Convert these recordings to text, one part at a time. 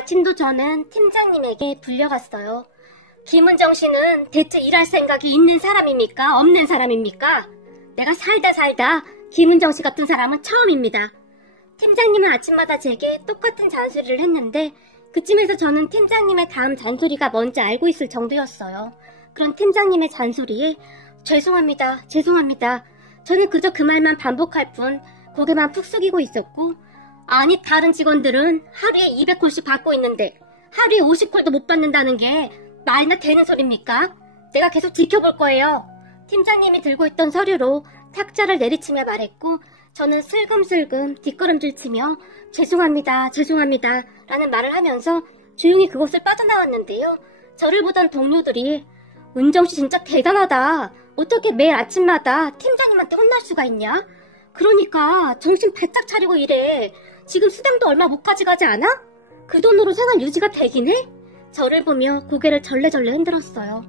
아침도 저는 팀장님에게 불려갔어요. 김은정 씨는 대체 일할 생각이 있는 사람입니까? 없는 사람입니까? 내가 살다 김은정 씨 같은 사람은 처음입니다. 팀장님은 아침마다 제게 똑같은 잔소리를 했는데 그쯤에서 저는 팀장님의 다음 잔소리가 뭔지 알고 있을 정도였어요. 그런 팀장님의 잔소리에 죄송합니다. 저는 그저 그 말만 반복할 뿐 고개만 푹 숙이고 있었고, 아니 다른 직원들은 하루에 200콜씩 받고 있는데 하루에 50콜도 못 받는다는 게 말이나 되는 소리입니까? 내가 계속 지켜볼 거예요. 팀장님이 들고 있던 서류로 탁자를 내리치며 말했고, 저는 슬금슬금 뒷걸음질 치며 죄송합니다 라는 말을 하면서 조용히 그곳을 빠져나왔는데요. 저를 보던 동료들이 은정씨 진짜 대단하다. 어떻게 매일 아침마다 팀장님한테 혼날 수가 있냐? 그러니까 정신 바짝 차리고 일해. 지금 수당도 얼마 못 가져가지 않아? 그 돈으로 생활 유지가 되긴 해? 저를 보며 고개를 절레절레 흔들었어요.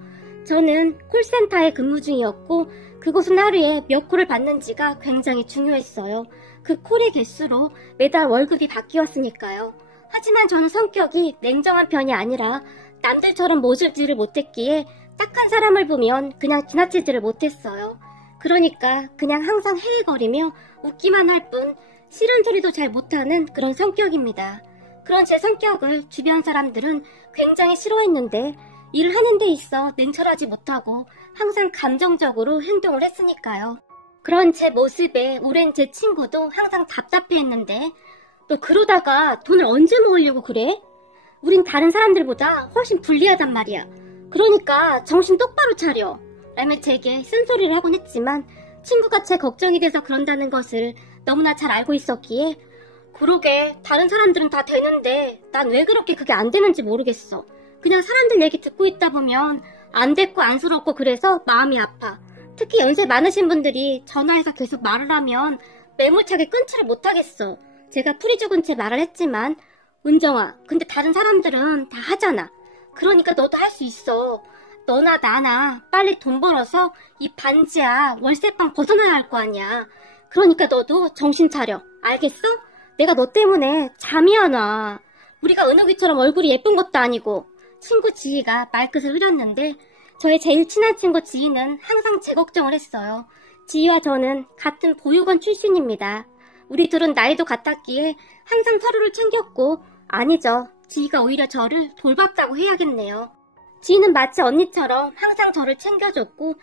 저는 콜센터에 근무 중이었고 그곳은 하루에 몇 콜을 받는지가 굉장히 중요했어요. 그 콜의 개수로 매달 월급이 바뀌었으니까요. 하지만 저는 성격이 냉정한 편이 아니라 남들처럼 모질지를 못했기에 딱한 사람을 보면 그냥 지나치지를 못했어요. 그러니까 그냥 항상 헤헤거리며 웃기만 할 뿐 싫은 소리도 잘 못하는 그런 성격입니다. 그런 제 성격을 주변 사람들은 굉장히 싫어했는데 일을 하는 데 있어 냉철하지 못하고 항상 감정적으로 행동을 했으니까요. 그런 제 모습에 오랜 제 친구도 항상 답답해했는데 너 그러다가 돈을 언제 모으려고 그래? 우린 다른 사람들보다 훨씬 불리하단 말이야. 그러니까 정신 똑바로 차려 라며 제게 쓴소리를 하곤 했지만 친구가 제 걱정이 돼서 그런다는 것을 너무나 잘 알고 있었기에 그러게 다른 사람들은 다 되는데 난 왜 그렇게 그게 안 되는지 모르겠어. 그냥 사람들 얘기 듣고 있다 보면 안 됐고 안쓰럽고 그래서 마음이 아파. 특히 연세 많으신 분들이 전화해서 계속 말을 하면 매몰차게 끊지를 못하겠어. 제가 풀이 죽은 채 말을 했지만 은정아, 근데 다른 사람들은 다 하잖아. 그러니까 너도 할 수 있어. 너나 나나 빨리 돈 벌어서 이 반지하 월세방 벗어나야 할 거 아니야. 그러니까 너도 정신 차려. 알겠어? 내가 너 때문에 잠이 안 와. 우리가 은옥이처럼 얼굴이 예쁜 것도 아니고. 친구 지희가 말끝을 흐렸는데 저의 제일 친한 친구 지희는 항상 제 걱정을 했어요. 지희와 저는 같은 보육원 출신입니다. 우리 둘은 나이도 같았기에 항상 서로를 챙겼고, 아니죠. 지희가 오히려 저를 돌봤다고 해야겠네요. 지희는 마치 언니처럼 항상 저를 챙겨줬고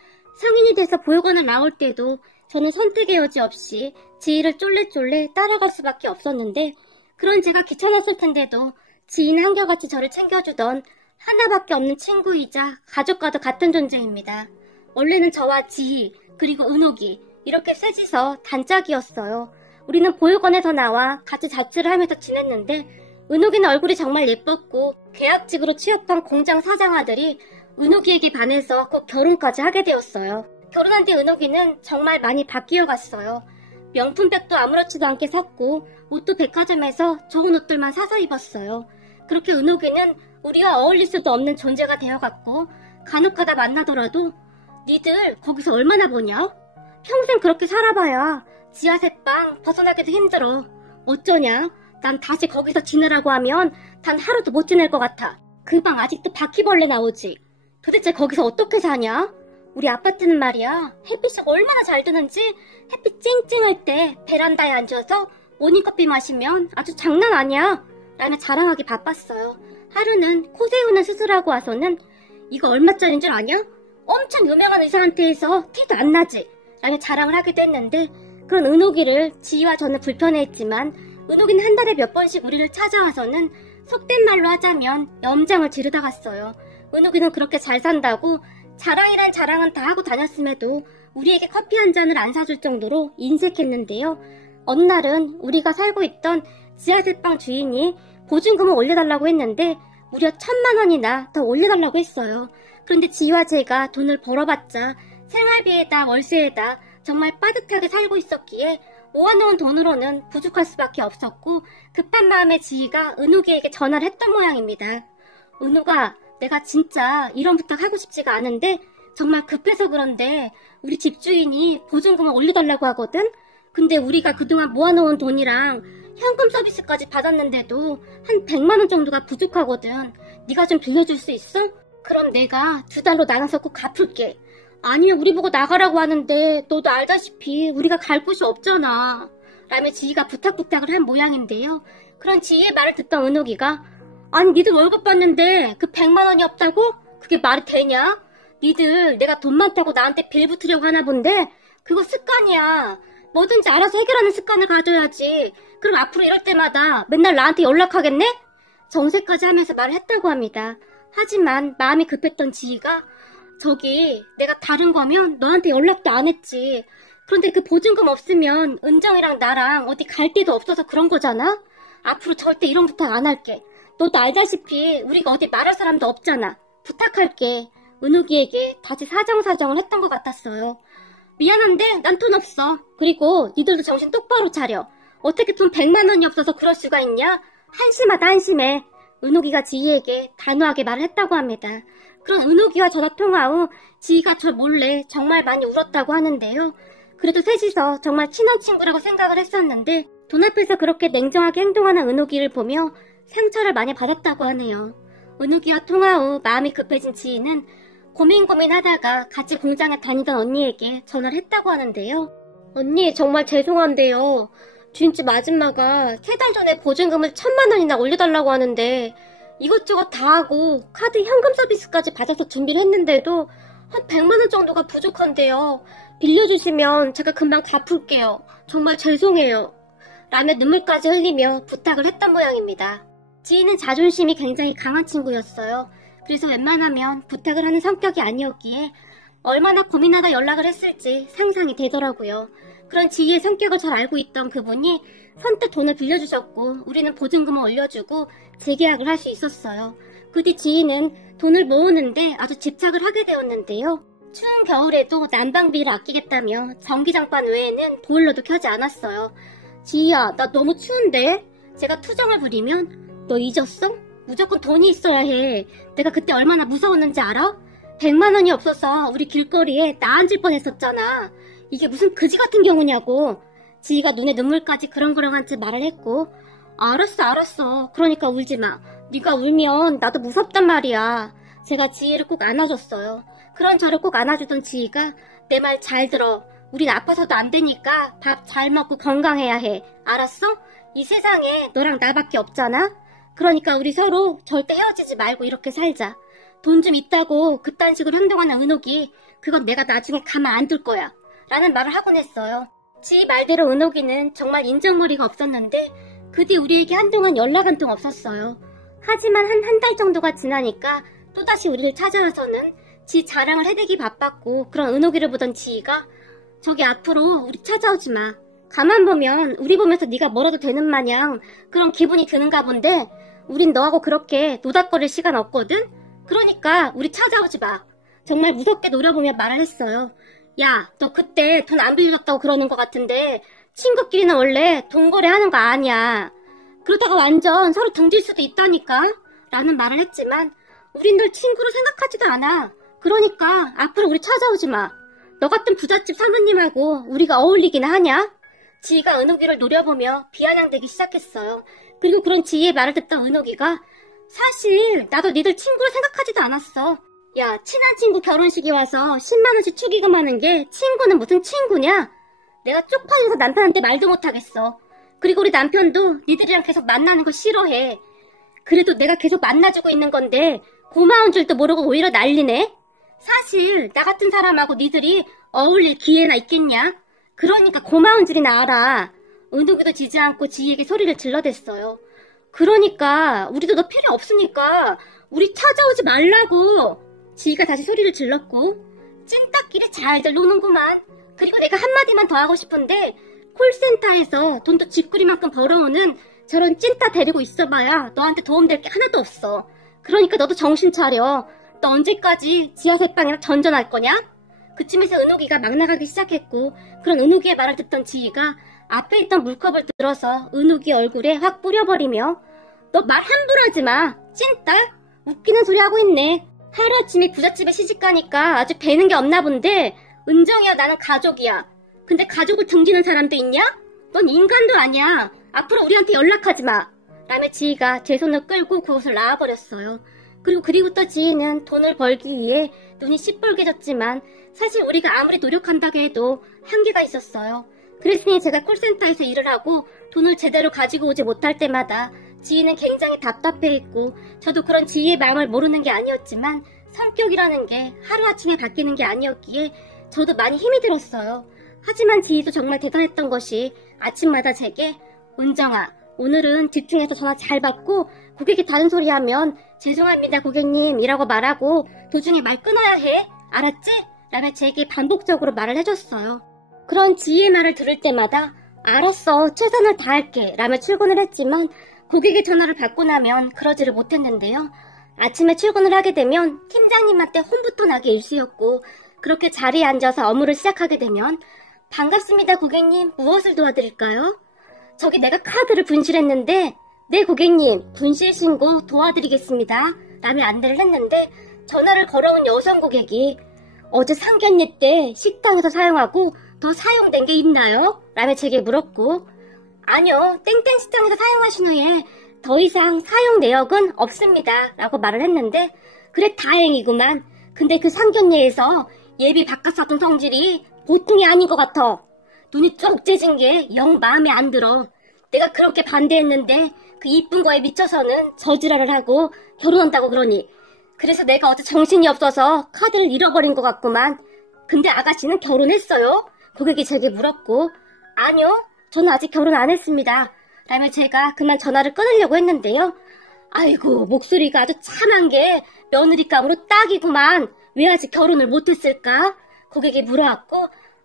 성인이 돼서 보육원을 나올 때도 저는 선택의 여지 없이 지희를 쫄래쫄래 따라갈 수밖에 없었는데 그런 제가 귀찮았을 텐데도 지희는 한결같이 저를 챙겨주던 하나밖에 없는 친구이자 가족과도 같은 존재입니다. 원래는 저와 지희 그리고 은옥이 이렇게 셋이서 단짝이었어요. 우리는 보육원에서 나와 같이 자취를 하면서 지냈는데 은옥이는 얼굴이 정말 예뻤고 계약직으로 취업한 공장 사장 아들이 은옥이에게 반해서 꼭 결혼까지 하게 되었어요. 결혼한 뒤 은옥이는 정말 많이 바뀌어 갔어요. 명품백도 아무렇지도 않게 샀고 옷도 백화점에서 좋은 옷들만 사서 입었어요. 그렇게 은옥이는 우리와 어울릴 수도 없는 존재가 되어갔고 간혹가다 만나더라도 니들 거기서 얼마나 버냐? 평생 그렇게 살아봐야 지하세방 벗어나기도 힘들어. 어쩌냐? 난 다시 거기서 지내라고 하면 단 하루도 못 지낼 것 같아. 그 방 아직도 바퀴벌레 나오지. 도대체 거기서 어떻게 사냐? 우리 아파트는 말이야. 햇빛이 얼마나 잘 드는지 햇빛 찡찡할 때 베란다에 앉아서 모닝커피 마시면 아주 장난 아니야 라며 자랑하기 바빴어요. 하루는 코 세우는 수술하고 와서는 이거 얼마짜린 줄 아냐? 엄청 유명한 의사한테 해서 티도 안 나지 라며 자랑을 하기도 했는데 그런 은옥이를 지희와 저는 불편해했지만 은옥이는 한 달에 몇 번씩 우리를 찾아와서는 속된 말로 하자면 염장을 지르다 갔어요. 은옥이는 그렇게 잘 산다고 자랑이란 자랑은 다 하고 다녔음에도 우리에게 커피 한 잔을 안 사줄 정도로 인색했는데요. 어느 날은 우리가 살고 있던 지하세방 주인이 보증금을 올려달라고 했는데 무려 1,000만 원이나 더 올려달라고 했어요. 그런데 지희와 제가 돈을 벌어봤자 생활비에다 월세에다 정말 빠듯하게 살고 있었기에 모아놓은 돈으로는 부족할 수밖에 없었고 급한 마음에 지희가 은옥이에게 전화를 했던 모양입니다. 은옥아, 내가 진짜 이런 부탁 하고 싶지가 않은데 정말 급해서 그런데 우리 집주인이 보증금을 올려달라고 하거든? 근데 우리가 그동안 모아놓은 돈이랑 현금 서비스까지 받았는데도 한 100만 원 정도가 부족하거든. 네가 좀 빌려줄 수 있어? 그럼 내가 2달로 나눠서 꼭 갚을게. 아니면 우리 보고 나가라고 하는데 너도 알다시피 우리가 갈 곳이 없잖아. 라며 지희가 부탁을 한 모양인데요. 그런 지희의 말을 듣던 은옥이가 아니 니들 월급 받는데 그 100만 원이 없다고? 그게 말이 되냐? 니들 내가 돈 많다고 나한테 빌 붙으려고 하나 본데 그거 습관이야. 뭐든지 알아서 해결하는 습관을 가져야지. 그럼 앞으로 이럴 때마다 맨날 나한테 연락하겠네? 정색까지 하면서 말을 했다고 합니다. 하지만 마음이 급했던 지희가 저기 내가 다른 거면 너한테 연락도 안 했지. 그런데 그 보증금 없으면 은정이랑 나랑 어디 갈 데도 없어서 그런 거잖아? 앞으로 절대 이런 부탁 안 할게. 너도 알다시피 우리가 어디 말할 사람도 없잖아. 부탁할게. 은옥이에게 다시 사정사정을 했던 것 같았어요. 미안한데 난 돈 없어. 그리고 니들도 정신 똑바로 차려. 어떻게 돈 100만 원이 없어서 그럴 수가 있냐? 한심하다 한심해. 은옥이가 지희에게 단호하게 말을 했다고 합니다. 그런 은옥이와 전화통화 후 지희가 저 몰래 정말 많이 울었다고 하는데요. 그래도 셋이서 정말 친한 친구라고 생각을 했었는데 돈 앞에서 그렇게 냉정하게 행동하는 은옥이를 보며 상처를 많이 받았다고 하네요. 은옥이와 통화 후 마음이 급해진 지희는 고민하다가 같이 공장에 다니던 언니에게 전화를 했다고 하는데요. 언니 정말 죄송한데요. 주인집 아줌마가 3달 전에 보증금을 1000만 원이나 올려달라고 하는데 이것저것 다 하고 카드 현금 서비스까지 받아서 준비를 했는데도 한 100만 원 정도가 부족한데요. 빌려주시면 제가 금방 갚을게요. 정말 죄송해요. 라며 눈물까지 흘리며 부탁을 했던 모양입니다. 지희는 자존심이 굉장히 강한 친구였어요. 그래서 웬만하면 부탁을 하는 성격이 아니었기에 얼마나 고민하다 연락을 했을지 상상이 되더라고요. 그런 지희의 성격을 잘 알고 있던 그분이 선뜻 돈을 빌려주셨고 우리는 보증금을 올려주고 재계약을 할 수 있었어요. 그 뒤 지희는 돈을 모으는데 아주 집착을 하게 되었는데요. 추운 겨울에도 난방비를 아끼겠다며 전기장판 외에는 보일러도 켜지 않았어요. 지희야, 나 너무 추운데? 제가 투정을 부리면 너 잊었어? 무조건 돈이 있어야 해. 내가 그때 얼마나 무서웠는지 알아? 100만 원이 없어서 우리 길거리에 나 앉을 뻔했었잖아. 이게 무슨 그지 같은 경우냐고. 지희가 눈에 눈물까지 그렁그렁한채 말을 했고 알았어. 그러니까 울지 마. 네가 울면 나도 무섭단 말이야. 제가 지희를 꼭 안아줬어요. 그런 저를 꼭 안아주던 지희가 내 말 잘 들어. 우린 아파서도 안 되니까 밥 잘 먹고 건강해야 해. 알았어? 이 세상에 너랑 나밖에 없잖아. 그러니까 우리 서로 절대 헤어지지 말고 이렇게 살자. 돈 좀 있다고 그딴 식으로 행동하는 은옥이 그건 내가 나중에 가만 안 둘 거야. 라는 말을 하곤 했어요. 지희 말대로 은옥이는 정말 인정머리가 없었는데 그 뒤 우리에게 한동안 연락 한 통 없었어요. 하지만 한 달 정도가 지나니까 또다시 우리를 찾아와서는 지 자랑을 해대기 바빴고 그런 은옥이를 보던 지희가 저기 앞으로 우리 찾아오지 마. 가만 보면 우리 보면서 네가 멀어도 되는 마냥 그런 기분이 드는가 본데 우린 너하고 그렇게 노닥거릴 시간 없거든? 그러니까 우리 찾아오지 마. 정말 무섭게 노려보며 말을 했어요. 야, 너 그때 돈 안 빌렸다고 그러는 것 같은데 친구끼리는 원래 돈 거래하는 거 아니야. 그러다가 완전 서로 등질 수도 있다니까? 라는 말을 했지만 우린 널 친구로 생각하지도 않아. 그러니까 앞으로 우리 찾아오지 마. 너 같은 부잣집 사모님하고 우리가 어울리기나 하냐? 지희가 은옥이를 노려보며 비아냥대기 시작했어요. 그리고 그런 지희의 말을 듣던 은옥이가 사실 나도 니들 친구로 생각하지도 않았어. 야, 친한 친구 결혼식에 와서 10만 원씩 축의금하는 게 친구는 무슨 친구냐? 내가 쪽팔려서 남편한테 말도 못하겠어. 그리고 우리 남편도 니들이랑 계속 만나는 거 싫어해. 그래도 내가 계속 만나주고 있는 건데 고마운 줄도 모르고 오히려 난리네. 사실 나 같은 사람하고 니들이 어울릴 기회나 있겠냐? 그러니까 고마운 줄이나 알아. 은옥이도 지지 않고 지희에게 소리를 질러댔어요. 그러니까 우리도 너 필요 없으니까 우리 찾아오지 말라고. 지희가 다시 소리를 질렀고 찐따끼리 잘들 노는구만. 그리고 내가 한마디만 더 하고 싶은데 콜센터에서 돈도 쥐꾸리만큼 벌어오는 저런 찐따 데리고 있어봐야 너한테 도움될 게 하나도 없어. 그러니까 너도 정신 차려. 너 언제까지 지하세빵이랑 전전할 거냐? 그쯤에서 은옥이가 막 나가기 시작했고 그런 은옥이의 말을 듣던 지희가 앞에 있던 물컵을 들어서 은옥이 얼굴에 확 뿌려버리며 너 말 함부로 하지 마. 찐딸? 웃기는 소리 하고 있네. 하루아침에 부잣집에 시집가니까 아주 배는 게 없나 본데 은정이야 나는 가족이야. 근데 가족을 등지는 사람도 있냐? 넌 인간도 아니야. 앞으로 우리한테 연락하지 마. 라며 지희가 제 손을 끌고 그곳을 나와버렸어요. 그리고부터 지희는 돈을 벌기 위해 눈이 시뻘개졌지만 사실 우리가 아무리 노력한다고 해도 한계가 있었어요. 그랬으니 제가 콜센터에서 일을 하고 돈을 제대로 가지고 오지 못할 때마다 지희는 굉장히 답답해했고 저도 그런 지희의 마음을 모르는 게 아니었지만 성격이라는 게 하루아침에 바뀌는 게 아니었기에 저도 많이 힘이 들었어요. 하지만 지희도 정말 대단했던 것이 아침마다 제게 은정아, 오늘은 집중해서 전화 잘 받고 고객이 다른 소리 하면 죄송합니다 고객님 이라고 말하고 도중에 말 끊어야 해. 알았지? 라며 제게 반복적으로 말을 해줬어요. 그런 지희의 말을 들을 때마다 알았어 최선을 다할게 라며 출근을 했지만 고객의 전화를 받고 나면 그러지를 못했는데요. 아침에 출근을 하게 되면 팀장님한테 혼부터 나게 일쑤였고 그렇게 자리에 앉아서 업무를 시작하게 되면 반갑습니다 고객님 무엇을 도와드릴까요? 저기 내가 카드를 분실했는데 네 고객님 분실 신고 도와드리겠습니다 라며 안내를 했는데 전화를 걸어온 여성 고객이 어제 상견례 때 식당에서 사용하고 더 사용된 게 있나요? 라며 제게 물었고 아니요 땡땡 식당에서 사용하신 후에 더 이상 사용 내역은 없습니다 라고 말을 했는데 그래 다행이구만. 근데 그 상견례에서 예비 바깥사돈 성질이 보통이 아닌 것 같아. 눈이 쪽 째진 게 영 마음에 안 들어. 내가 그렇게 반대했는데 그 이쁜 거에 미쳐서는 저지랄을 하고 결혼한다고 그러니 그래서 내가 어제 정신이 없어서 카드를 잃어버린 것 같구만. 근데 아가씨는 결혼했어요? 고객이 제게 물었고 아니요 저는 아직 결혼 안 했습니다 라며 제가 그만 전화를 끊으려고 했는데요. 아이고 목소리가 아주 참한 게 며느리감으로 딱이구만. 왜 아직 결혼을 못했을까? 고객이 물어왔고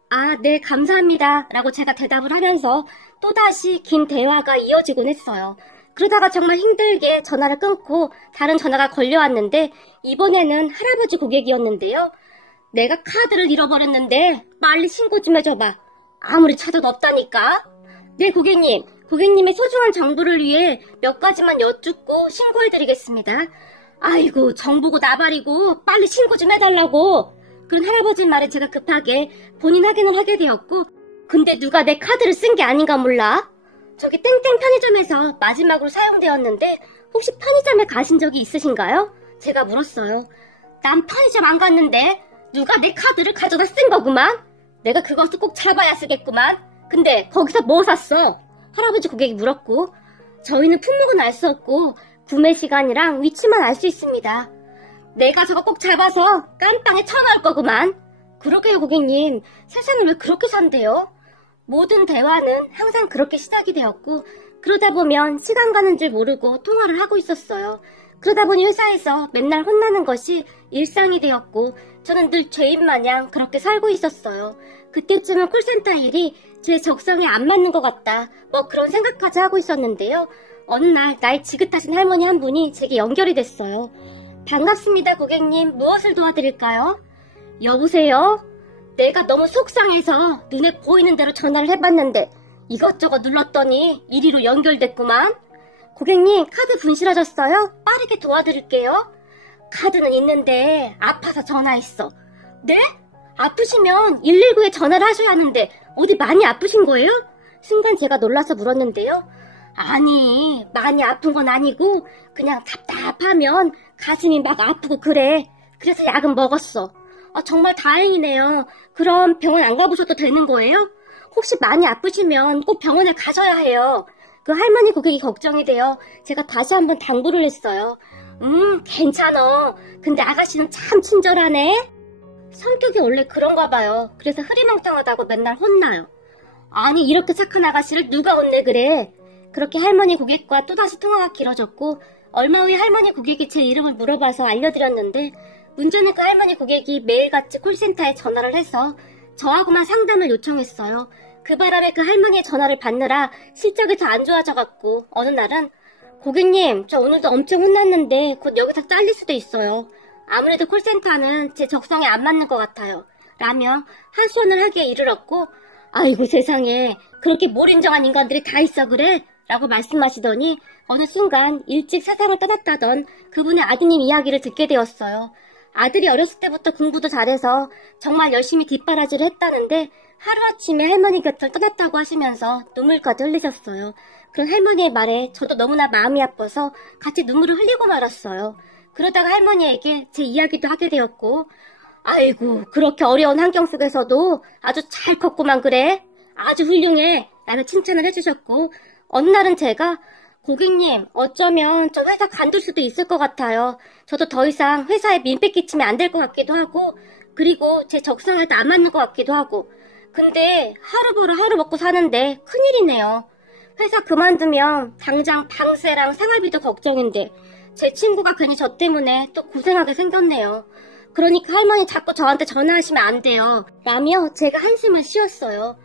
아, 네 감사합니다 라고 제가 대답을 하면서 또다시 긴 대화가 이어지곤 했어요. 그러다가 정말 힘들게 전화를 끊고 다른 전화가 걸려왔는데 이번에는 할아버지 고객이었는데요. 내가 카드를 잃어버렸는데 빨리 신고 좀 해줘봐. 아무리 찾아도 없다니까. 네 고객님, 고객님의 소중한 정보를 위해 몇 가지만 여쭙고 신고해드리겠습니다. 아이고 정보고 나발이고 빨리 신고 좀 해달라고. 그런 할아버지 말에 제가 급하게 본인 확인을 하게 되었고 근데 누가 내 카드를 쓴 게 아닌가 몰라. 저기 땡땡 편의점에서 마지막으로 사용되었는데 혹시 편의점에 가신 적이 있으신가요? 제가 물었어요. 난 편의점 안 갔는데 누가 내 카드를 가져다 쓴 거구만. 내가 그것도 꼭 잡아야 쓰겠구만. 근데 거기서 뭐 샀어? 할아버지 고객이 물었고 저희는 품목은 알 수 없고 구매 시간이랑 위치만 알 수 있습니다. 내가 저거 꼭 잡아서 깜빵에 쳐넣을 거구만. 그러게요 고객님. 세상을 왜 그렇게 산대요? 모든 대화는 항상 그렇게 시작이 되었고 그러다 보면 시간 가는 줄 모르고 통화를 하고 있었어요. 그러다 보니 회사에서 맨날 혼나는 것이 일상이 되었고 저는 늘 죄인 마냥 그렇게 살고 있었어요. 그때쯤은 콜센터 일이 제 적성에 안 맞는 것 같다. 뭐 그런 생각까지 하고 있었는데요. 어느 날 나이 지긋하신 할머니 한 분이 제게 연결이 됐어요. 반갑습니다 고객님. 무엇을 도와드릴까요? 여보세요? 내가 너무 속상해서 눈에 보이는 대로 전화를 해봤는데 이것저것 눌렀더니 이리로 연결됐구만. 고객님 카드 분실하셨어요? 빠르게 도와드릴게요. 카드는 있는데 아파서 전화했어. 네? 아프시면 119에 전화를 하셔야 하는데 어디 많이 아프신 거예요? 순간 제가 놀라서 물었는데요. 아니 많이 아픈 건 아니고 그냥 답답하면 가슴이 막 아프고 그래. 그래서 약은 먹었어. 정말 다행이네요. 그럼 병원 안 가보셔도 되는 거예요? 혹시 많이 아프시면 꼭 병원에 가셔야 해요. 그 할머니 고객이 걱정이 돼요. 제가 다시 한번 당부를 했어요. 괜찮어. 근데 아가씨는 참 친절하네. 성격이 원래 그런가 봐요. 그래서 흐리멍텅하다고 맨날 혼나요. 아니 이렇게 착한 아가씨를 누가 혼내 그래. 그렇게 할머니 고객과 또다시 통화가 길어졌고 얼마 후에 할머니 고객이 제 이름을 물어봐서 알려드렸는데 문제는 그 할머니 고객이 매일같이 콜센터에 전화를 해서 저하고만 상담을 요청했어요. 그 바람에 그 할머니의 전화를 받느라 실적이 더 안 좋아져갖고 어느 날은 고객님 저 오늘도 엄청 혼났는데 곧 여기서 잘릴 수도 있어요. 아무래도 콜센터는 제 적성에 안 맞는 것 같아요. 라며 한수원을 하기에 이르렀고 아이고 세상에 그렇게 몰인정한 인간들이 다 있어 그래? 라고 말씀하시더니 어느 순간 일찍 세상을 떠났다던 그분의 아드님 이야기를 듣게 되었어요. 아들이 어렸을 때부터 공부도 잘해서 정말 열심히 뒷바라지를 했다는데 하루아침에 할머니 곁을 떠났다고 하시면서 눈물까지 흘리셨어요. 그런 할머니의 말에 저도 너무나 마음이 아파서 같이 눈물을 흘리고 말았어요. 그러다가 할머니에게 제 이야기도 하게 되었고, 아이고, 그렇게 어려운 환경 속에서도 아주 잘 컸구만 그래. 아주 훌륭해. 라며 칭찬을 해주셨고, 어느 날은 제가 고객님, 어쩌면 저 회사 관둘 수도 있을 것 같아요. 저도 더 이상 회사에 민폐 끼치면 안 될 것 같기도 하고, 그리고 제 적성에도 안 맞는 것 같기도 하고, 근데 하루 벌어 하루 먹고 사는데 큰일이네요. 회사 그만두면 당장 방세랑 생활비도 걱정인데 제 친구가 괜히 저 때문에 또 고생하게 생겼네요. 그러니까 할머니 자꾸 저한테 전화하시면 안 돼요. 라며 제가 한숨을 쉬었어요.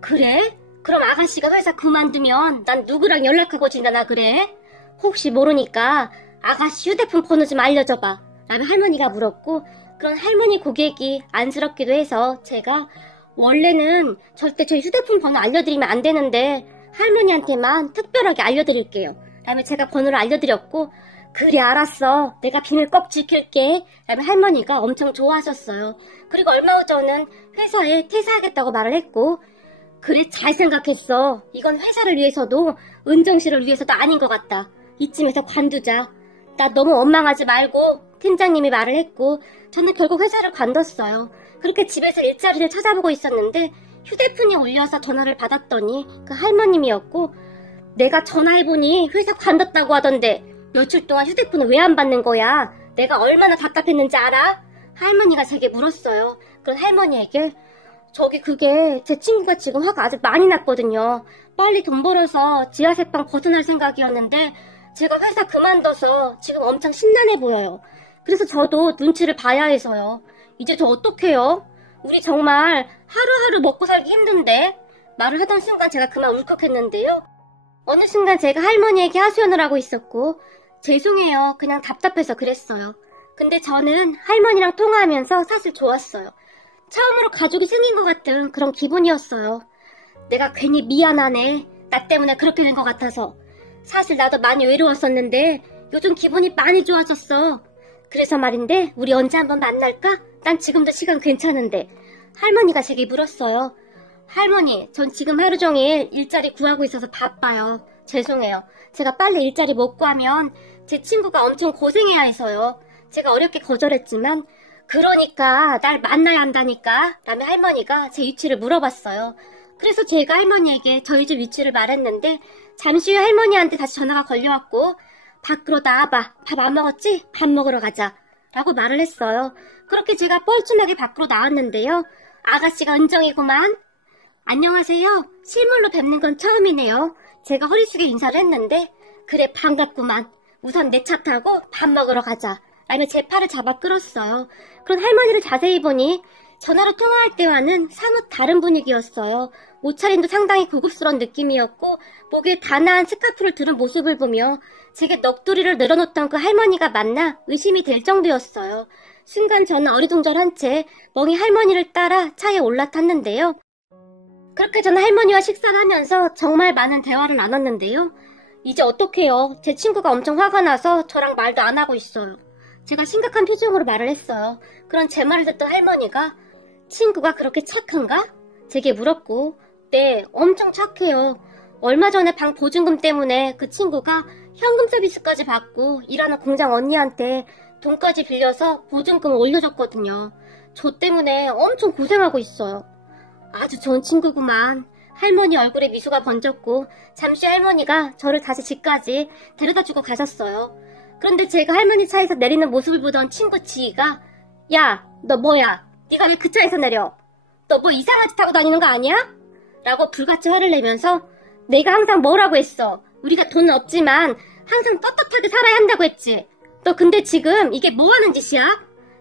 그래? 그럼 아가씨가 회사 그만두면 난 누구랑 연락하고 지내나 그래? 혹시 모르니까 아가씨 휴대폰 번호 좀 알려줘봐. 라며 할머니가 물었고, 그런 할머니 고객이 안쓰럽기도 해서 제가 원래는 절대 제 휴대폰 번호 알려드리면 안 되는데 할머니한테만 특별하게 알려드릴게요. 라며 제가 번호를 알려드렸고, 그래 알았어. 내가 비밀 꼭 지킬게. 라며 할머니가 엄청 좋아하셨어요. 그리고 얼마 후 저는 회사에 퇴사하겠다고 말을 했고, 그래 잘 생각했어. 이건 회사를 위해서도 은정씨를 위해서도 아닌 것 같다. 이쯤에서 관두자. 나 너무 원망하지 말고 팀장님이 말을 했고 저는 결국 회사를 관뒀어요. 그렇게 집에서 일자리를 찾아보고 있었는데 휴대폰이 울려서 전화를 받았더니 그 할머님이었고, 내가 전화해보니 회사 관뒀다고 하던데 며칠 동안 휴대폰을 왜 안 받는 거야? 내가 얼마나 답답했는지 알아? 할머니가 제게 물었어요. 그런 할머니에게 저기 그게 제 친구가 지금 화가 아주 많이 났거든요. 빨리 돈 벌어서 지하세방 벗어날 생각이었는데 제가 회사 그만둬서 지금 엄청 심란해 보여요. 그래서 저도 눈치를 봐야 해서요. 이제 저 어떡해요? 우리 정말 하루하루 먹고 살기 힘든데? 말을 하던 순간 제가 그만 울컥했는데요. 어느 순간 제가 할머니에게 하소연을 하고 있었고, 죄송해요. 그냥 답답해서 그랬어요. 근데 저는 할머니랑 통화하면서 사실 좋았어요. 처음으로 가족이 생긴 것 같은 그런 기분이었어요. 내가 괜히 미안하네. 나 때문에 그렇게 된 것 같아서. 사실 나도 많이 외로웠었는데 요즘 기분이 많이 좋아졌어. 그래서 말인데 우리 언제 한번 만날까? 난 지금도 시간 괜찮은데. 할머니가 제게 물었어요. 할머니, 전 지금 하루 종일 일자리 구하고 있어서 바빠요. 죄송해요. 제가 빨리 일자리 못 구하면 제 친구가 엄청 고생해야 해서요. 제가 어렵게 거절했지만, 그러니까 날 만나야 한다니까 라며 할머니가 제 위치를 물어봤어요. 그래서 제가 할머니에게 저희 집 위치를 말했는데 잠시 후 할머니한테 다시 전화가 걸려왔고, 밖으로 나와봐. 밥 안 먹었지? 밥 먹으러 가자. 라고 말을 했어요. 그렇게 제가 뻘쭘하게 밖으로 나왔는데요. 아가씨가 은정이구만. 안녕하세요. 실물로 뵙는 건 처음이네요. 제가 허리 숙여 인사를 했는데, 그래 반갑구만. 우선 내 차 타고 밥 먹으러 가자. 라며 제 팔을 잡아 끌었어요. 그런 할머니를 자세히 보니 전화로 통화할 때와는 사뭇 다른 분위기였어요. 옷차림도 상당히 고급스러운 느낌이었고, 목에 단아한 스카프를 두른 모습을 보며 제게 넋두리를 늘어놓던 그 할머니가 맞나 의심이 될 정도였어요. 순간 저는 어리둥절한 채 멍이 할머니를 따라 차에 올라탔는데요. 그렇게 저는 할머니와 식사를 하면서 정말 많은 대화를 나눴는데요. 이제 어떡해요. 제 친구가 엄청 화가 나서 저랑 말도 안 하고 있어요. 제가 심각한 표정으로 말을 했어요. 그런 제 말을 듣던 할머니가 친구가 그렇게 착한가? 제게 물었고, 네, 엄청 착해요. 얼마 전에 방 보증금 때문에 그 친구가 현금 서비스까지 받고 일하는 공장 언니한테 돈까지 빌려서 보증금을 올려줬거든요. 저 때문에 엄청 고생하고 있어요. 아주 좋은 친구구만. 할머니 얼굴에 미소가 번졌고 잠시 할머니가 저를 다시 집까지 데려다주고 가셨어요. 그런데 제가 할머니 차에서 내리는 모습을 보던 친구 지희가 야, 너 뭐야? 네가 왜 그 차에서 내려? 너 뭐 이상한 짓 하고 다니는 거 아니야? 라고 불같이 화를 내면서 내가 항상 뭐라고 했어? 우리가 돈은 없지만 항상 떳떳하게 살아야 한다고 했지. 너 근데 지금 이게 뭐 하는 짓이야?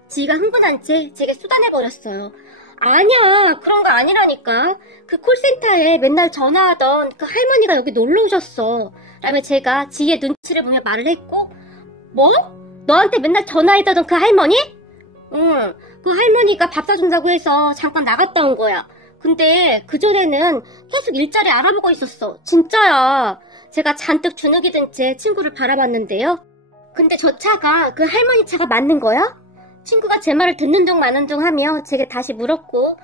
지희가 흥분한 채 제게 쏟아내버렸어요. 아니야, 그런 거 아니라니까. 그 콜센터에 맨날 전화하던 그 할머니가 여기 놀러 오셨어. 라며 제가 지희의 눈치를 보며 말을 했고, 뭐? 너한테 맨날 전화했다던 그 할머니? 응, 그 할머니가 밥 사준다고 해서 잠깐 나갔다 온 거야. 근데 그전에는 계속 일자리 알아보고 있었어. 진짜야. 제가 잔뜩 주눅이 든 채 친구를 바라봤는데요. 근데 저 차가 그 할머니 차가 맞는 거야? 친구가 제 말을 듣는 둥 마는 둥 하며 제게 다시 물었고,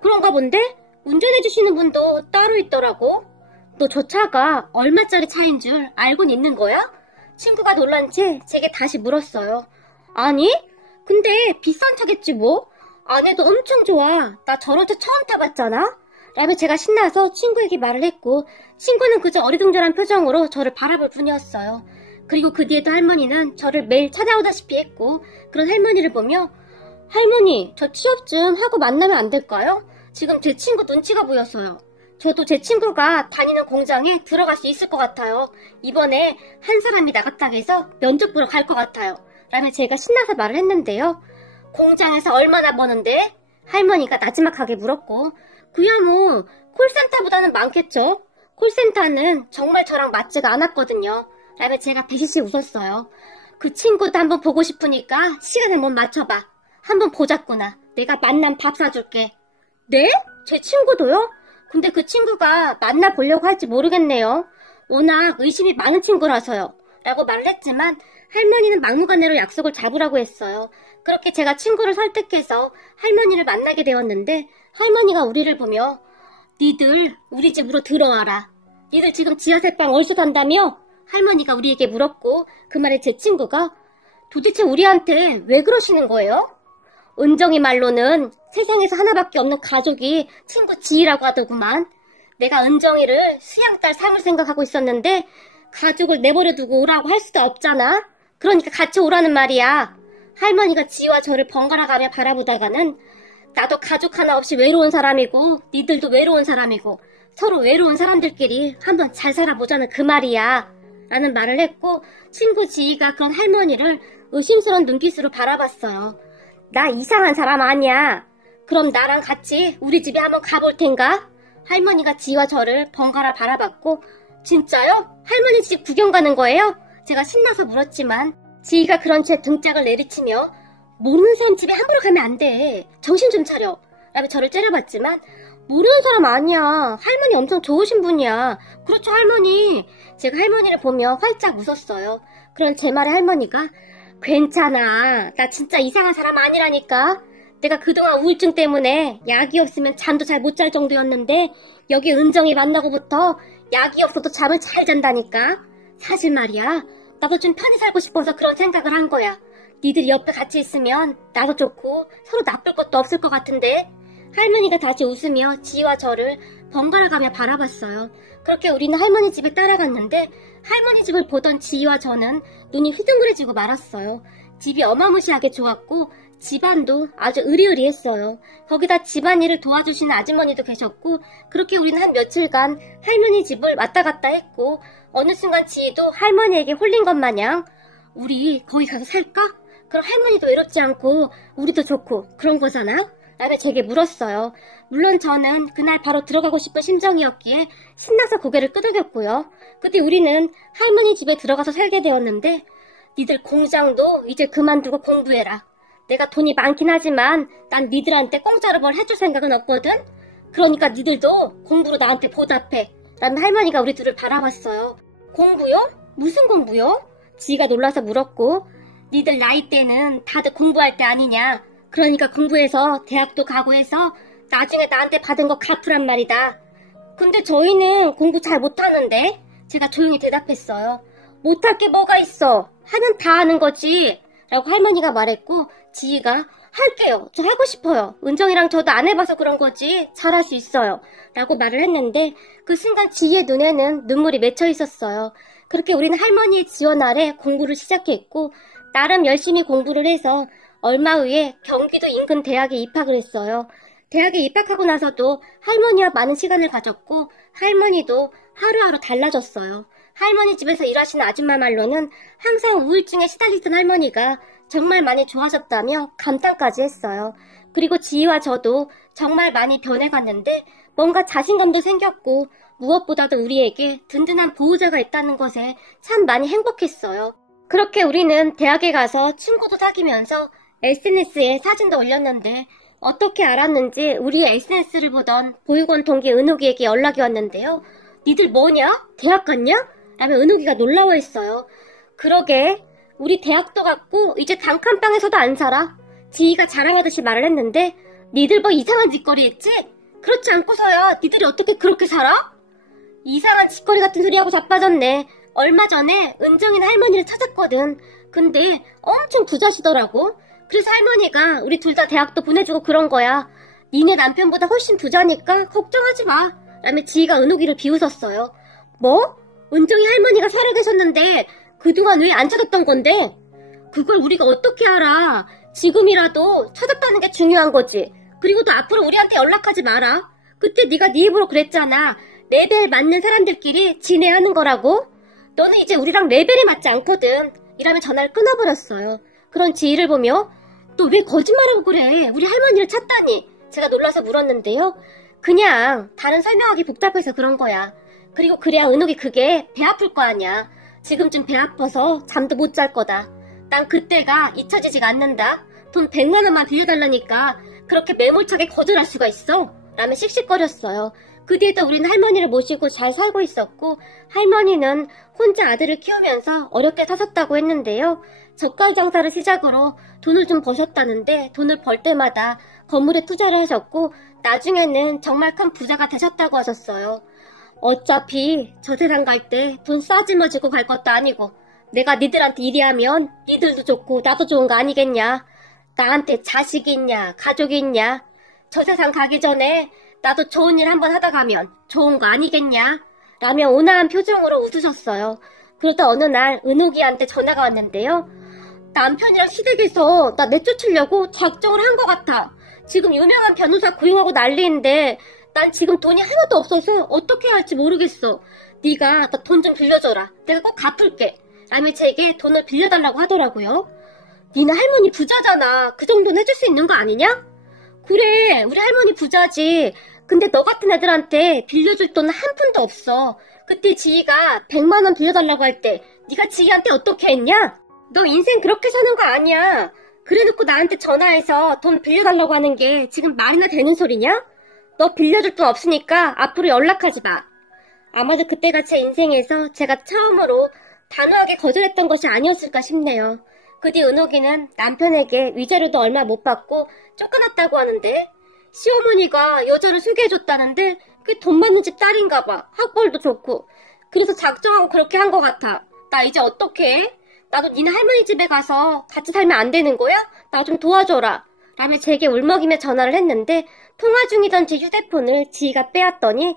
그런가 본데? 운전해주시는 분도 따로 있더라고. 너 저 차가 얼마짜리 차인 줄 알고는 있는 거야? 친구가 놀란 채 제게 다시 물었어요. 아니? 근데 비싼 차겠지 뭐? 안에도 엄청 좋아. 나 저런 차 처음 타봤잖아? 라며 제가 신나서 친구에게 말을 했고 친구는 그저 어리둥절한 표정으로 저를 바라볼 뿐이었어요. 그리고 그 뒤에도 할머니는 저를 매일 찾아오다시피 했고 그런 할머니를 보며 할머니, 저 취업 좀 하고 만나면 안 될까요? 지금 제 친구 눈치가 보여서요. 저도 제 친구가 다니는 공장에 들어갈 수 있을 것 같아요. 이번에 한 사람이 나갔다고 해서 면접 보러 갈 것 같아요. 라며 제가 신나서 말을 했는데요. 공장에서 얼마나 버는데? 할머니가 나지막하게 물었고 그야 뭐 콜센터보다는 많겠죠? 콜센터는 정말 저랑 맞지가 않았거든요. 라며 제가 배시시 웃었어요. 그 친구도 한번 보고 싶으니까 시간 한번 맞춰봐. 한번 보자꾸나. 내가 만나면 밥 사줄게. 네? 제 친구도요? 근데 그 친구가 만나보려고 할지 모르겠네요. 워낙 의심이 많은 친구라서요. 라고 말을 했지만 할머니는 막무가내로 약속을 잡으라고 했어요. 그렇게 제가 친구를 설득해서 할머니를 만나게 되었는데 할머니가 우리를 보며 니들 우리 집으로 들어와라. 니들 지금 지하철방 어디서 산다며? 할머니가 우리에게 물었고 그 말에 제 친구가 도대체 우리한테 왜 그러시는 거예요? 은정이 말로는 세상에서 하나밖에 없는 가족이 친구 지희라고 하더구만. 내가 은정이를 수양딸 삼을 생각하고 있었는데 가족을 내버려두고 오라고 할 수도 없잖아. 그러니까 같이 오라는 말이야. 할머니가 지희와 저를 번갈아 가며 바라보다가는 나도 가족 하나 없이 외로운 사람이고 니들도 외로운 사람이고 서로 외로운 사람들끼리 한번 잘 살아보자는 그 말이야. 라는 말을 했고 친구 지희가 그런 할머니를 의심스러운 눈빛으로 바라봤어요. 나 이상한 사람 아니야. 그럼 나랑 같이 우리 집에 한번 가볼 텐가? 할머니가 지희와 저를 번갈아 바라봤고 진짜요? 할머니 집 구경 가는 거예요? 제가 신나서 물었지만 지희가 그런 채 등짝을 내리치며 모르는 사람 집에 함부로 가면 안 돼. 정신 좀 차려. 라며 저를 째려봤지만 모르는 사람 아니야. 할머니 엄청 좋으신 분이야. 그렇죠 할머니. 제가 할머니를 보며 활짝 웃었어요. 그런 제 말에 할머니가 괜찮아. 나 진짜 이상한 사람 아니라니까. 내가 그동안 우울증 때문에 약이 없으면 잠도 잘 못 잘 정도였는데 여기 은정이 만나고부터 약이 없어도 잠을 잘 잔다니까. 사실 말이야. 나도 좀 편히 살고 싶어서 그런 생각을 한 거야. 니들이 옆에 같이 있으면 나도 좋고 서로 나쁠 것도 없을 것 같은데. 할머니가 다시 웃으며 지희와 저를 번갈아가며 바라봤어요. 그렇게 우리는 할머니 집에 따라갔는데 할머니 집을 보던 지희와 저는 눈이 휘둥그레지고 말았어요. 집이 어마무시하게 좋았고 집안도 아주 으리으리했어요. 거기다 집안일을 도와주시는 아주머니도 계셨고 그렇게 우리는 한 며칠간 할머니 집을 왔다 갔다 했고 어느 순간 지희도 할머니에게 홀린 것 마냥 우리 거기 가서 살까? 그럼 할머니도 외롭지 않고 우리도 좋고 그런 거잖아? 라며 제게 물었어요. 물론 저는 그날 바로 들어가고 싶은 심정이었기에 신나서 고개를 끄덕였고요. 그때 우리는 할머니 집에 들어가서 살게 되었는데 니들 공장도 이제 그만두고 공부해라. 내가 돈이 많긴 하지만 난 니들한테 공짜로 뭘 해줄 생각은 없거든? 그러니까 니들도 공부로 나한테 보답해. 라며 할머니가 우리 둘을 바라봤어요. 공부요? 무슨 공부요? 지희가 놀라서 물었고 니들 나이 때는 다들 공부할 때 아니냐. 그러니까 공부해서 대학도 가고 해서 나중에 나한테 받은 거 갚으란 말이다. 근데 저희는 공부 잘 못하는데? 제가 조용히 대답했어요. 못할 게 뭐가 있어. 하면 다 하는 거지. 라고 할머니가 말했고 지희가 할게요. 저 하고 싶어요. 은정이랑 저도 안 해봐서 그런 거지. 잘할 수 있어요. 라고 말을 했는데 그 순간 지희의 눈에는 눈물이 맺혀 있었어요. 그렇게 우리는 할머니의 지원 아래 공부를 시작했고 나름 열심히 공부를 해서 얼마 후에 경기도 인근 대학에 입학을 했어요. 대학에 입학하고 나서도 할머니와 많은 시간을 가졌고 할머니도 하루하루 달라졌어요. 할머니 집에서 일하시는 아줌마 말로는 항상 우울증에 시달리던 할머니가 정말 많이 좋아졌다며 감탄까지 했어요. 그리고 지희와 저도 정말 많이 변해갔는데 뭔가 자신감도 생겼고 무엇보다도 우리에게 든든한 보호자가 있다는 것에 참 많이 행복했어요. 그렇게 우리는 대학에 가서 친구도 사귀면서 SNS에 사진도 올렸는데 어떻게 알았는지 우리의 SNS를 보던 보육원 동기 은욱이에게 연락이 왔는데요. 니들 뭐냐? 대학 갔냐? 라며 은욱이가 놀라워했어요. 그러게 우리 대학도 갔고 이제 단칸방에서도 안 살아. 지희가 자랑하듯이 말을 했는데 니들 뭐 이상한 짓거리 했지? 그렇지 않고서야 니들이 어떻게 그렇게 살아? 이상한 짓거리 같은 소리하고 자빠졌네. 얼마 전에 은정이는 할머니를 찾았거든. 근데 엄청 부자시더라고. 그래서 할머니가 우리 둘 다 대학도 보내주고 그런 거야. 니네 남편보다 훨씬 부자니까 걱정하지 마. 라며 지희가 은옥이를 비웃었어요. 뭐? 은정이 할머니가 살아계셨는데 그동안 왜 안 찾았던 건데? 그걸 우리가 어떻게 알아? 지금이라도 찾았다는 게 중요한 거지. 그리고 또 앞으로 우리한테 연락하지 마라. 그때 네가 네 입으로 그랬잖아. 레벨 맞는 사람들끼리 지내하는 거라고? 너는 이제 우리랑 레벨이 맞지 않거든. 이라며 전화를 끊어버렸어요. 그런 지희를 보며 너 왜 거짓말하고 그래? 우리 할머니를 찾다니. 제가 놀라서 물었는데요. 그냥 다른 설명하기 복잡해서 그런 거야. 그리고 그래야 은옥이 그게 배 아플 거 아니야. 지금쯤 배 아파서 잠도 못 잘 거다. 난 그때가 잊혀지지가 않는다. 돈 100만 원만 빌려달라니까 그렇게 매몰차게 거절할 수가 있어? 라며 씩씩거렸어요. 그 뒤에도 우리는 할머니를 모시고 잘 살고 있었고 할머니는 혼자 아들을 키우면서 어렵게 사셨다고 했는데요. 젓갈 장사를 시작으로 돈을 좀 버셨다는데 돈을 벌 때마다 건물에 투자를 하셨고 나중에는 정말 큰 부자가 되셨다고 하셨어요. 어차피 저 세상 갈 때 돈 싸지머지고 갈 것도 아니고 내가 니들한테 일하면 니들도 좋고 나도 좋은 거 아니겠냐. 나한테 자식이 있냐 가족이 있냐. 저 세상 가기 전에 나도 좋은 일 한번 하다 가면 좋은 거 아니겠냐. 라며 온화한 표정으로 웃으셨어요. 그러다 어느 날 은옥이한테 전화가 왔는데요. 남편이랑 시댁에서 나 내쫓으려고 작정을 한 것 같아. 지금 유명한 변호사 고용하고 난리인데 난 지금 돈이 하나도 없어서 어떻게 해야 할지 모르겠어. 네가 나 돈 좀 빌려줘라. 내가 꼭 갚을게. 라며 제게 돈을 빌려달라고 하더라고요. 니네 할머니 부자잖아. 그 정도는 해줄 수 있는 거 아니냐? 그래, 우리 할머니 부자지. 근데 너 같은 애들한테 빌려줄 돈은 한 푼도 없어. 그때 지희가 100만 원 빌려달라고 할 때 네가 지희한테 어떻게 했냐? 너 인생 그렇게 사는 거 아니야. 그래놓고 나한테 전화해서 돈 빌려달라고 하는 게 지금 말이나 되는 소리냐? 너 빌려줄 돈 없으니까 앞으로 연락하지 마. 아마도 그때가 제 인생에서 제가 처음으로 단호하게 거절했던 것이 아니었을까 싶네요. 그 뒤 은옥이는 남편에게 위자료도 얼마 못 받고 쫓겨났다고 하는데 시어머니가 여자를 소개해줬다는데 그게 돈 많은 집 딸인가 봐. 학벌도 좋고. 그래서 작정하고 그렇게 한 것 같아. 나 이제 어떡해? 나도 니네 할머니 집에 가서 같이 살면 안 되는 거야? 나 좀 도와줘라. 라며 제게 울먹이며 전화를 했는데 통화 중이던 제 휴대폰을 지희가 빼앗더니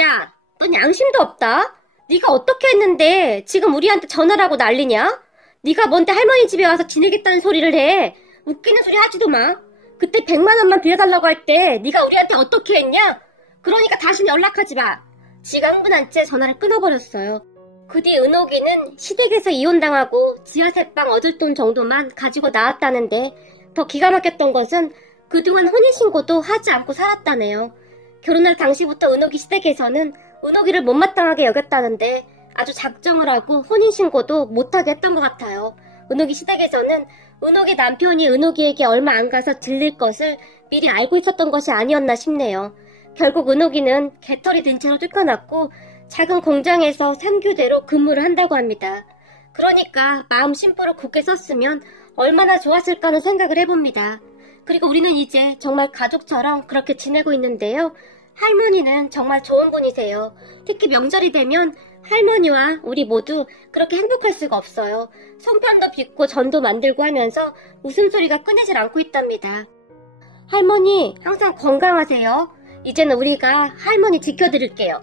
야, 넌 양심도 없다. 네가 어떻게 했는데 지금 우리한테 전화를 하고 난리냐? 네가 뭔데 할머니 집에 와서 지내겠다는 소리를 해. 웃기는 소리 하지도 마. 그때 100만 원만 빌려달라고 할 때 네가 우리한테 어떻게 했냐? 그러니까 다시는 연락하지 마. 지가 흥분한 채 전화를 끊어버렸어요. 그 뒤 은옥이는 시댁에서 이혼당하고 지하세방 얻을 돈 정도만 가지고 나왔다는데 더 기가 막혔던 것은 그동안 혼인신고도 하지 않고 살았다네요. 결혼할 당시부터 은옥이 시댁에서는 은옥이를 못마땅하게 여겼다는데 아주 작정을 하고 혼인신고도 못하게 했던 것 같아요. 은옥이 시댁에서는 은옥이 남편이 은옥이에게 얼마 안 가서 들릴 것을 미리 알고 있었던 것이 아니었나 싶네요. 결국 은옥이는 개털이 든 채로 쫓겨났고 작은 공장에서 3교대로 근무를 한다고 합니다. 그러니까 마음 심보를 굳게 썼으면 얼마나 좋았을까 하는 생각을 해봅니다. 그리고 우리는 이제 정말 가족처럼 그렇게 지내고 있는데요. 할머니는 정말 좋은 분이세요. 특히 명절이 되면 할머니와 우리 모두 그렇게 행복할 수가 없어요. 송편도 빚고 전도 만들고 하면서 웃음소리가 끊이질 않고 있답니다. 할머니 항상 건강하세요. 이제는 우리가 할머니 지켜드릴게요.